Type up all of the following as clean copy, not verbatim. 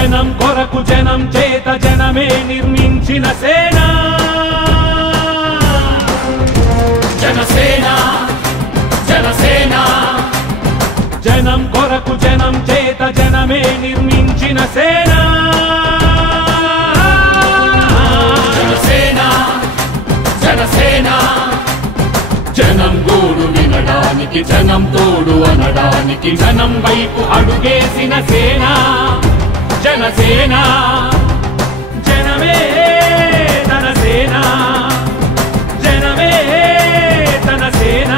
జనం కొరకు జనం చేత జనమే నిర్మించిన సేన జనసేన జనసేన జనం కొరకు జనం చేత జనమే నిర్మించిన సేన జనసేన జనసేన జనం గోడు వినడానికి జనం తోడు అనడానికి జనం వైపు అడుగేసిన సేన జనసేన జనమే తన సేన జనమే తన సేన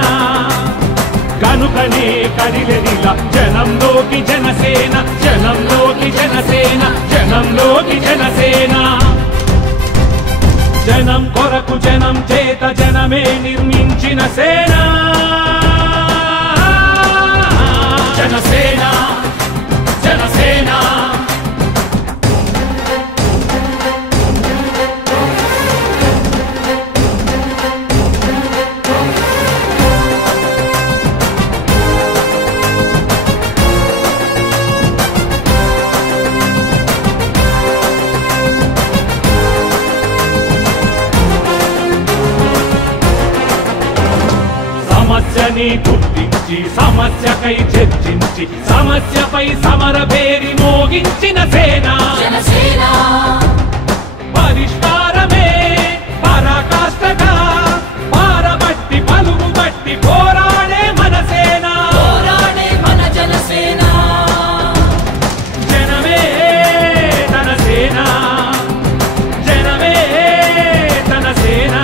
కనుకనే కదిలెదిలా జనంలోకి జనసేన జనంలోకి జనసేన జనంలోకి జనసేన జనం కొరకు జనం చేత జనమే నిర్మించిన సేన జనసేన జనసేన సమస్యని గుర్తించి సమస్యకై చర్చించి సమస్యపై సమర పేరి మోగించిన సేన జనసేన పరిష్కారమే పరాకాష్ఠగా పారబట్టి పలుగు బట్టి పోరాడే మన సేన పోరాడే మన జనసేన జనమే తన సేన జనమే తన సేన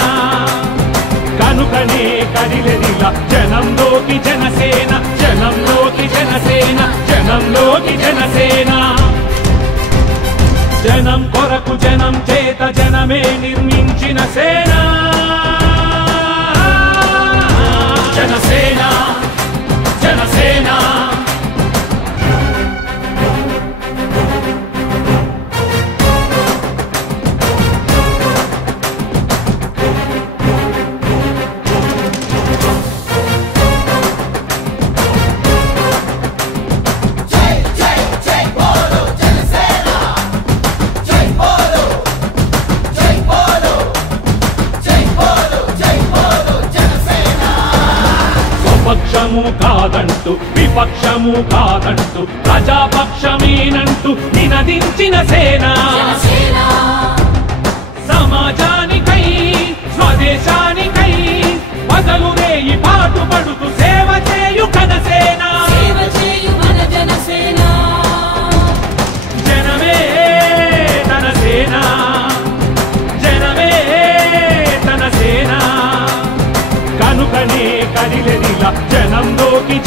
కనుకనే కదిలెదిలా జనంలోకి జనసేన జనంలోకి జనసేన జనంలోకి జనసేన జనం కొరకు జనం చేత జనమే నిర్మించిన సేన జనసేన జనసేన పక్షము కాదంటూ విపక్షము కాదంటూ ప్రజాపక్షమేనంటూ నినదించిన సేన సమాజానికై స్వదేశానికై పగలు రేయి పాటుపడుతూ సేవ చేయు కనసేన జనమే తన సేన జనమే తన సేన కనుకనే కదిలెదిలా జనంలోకి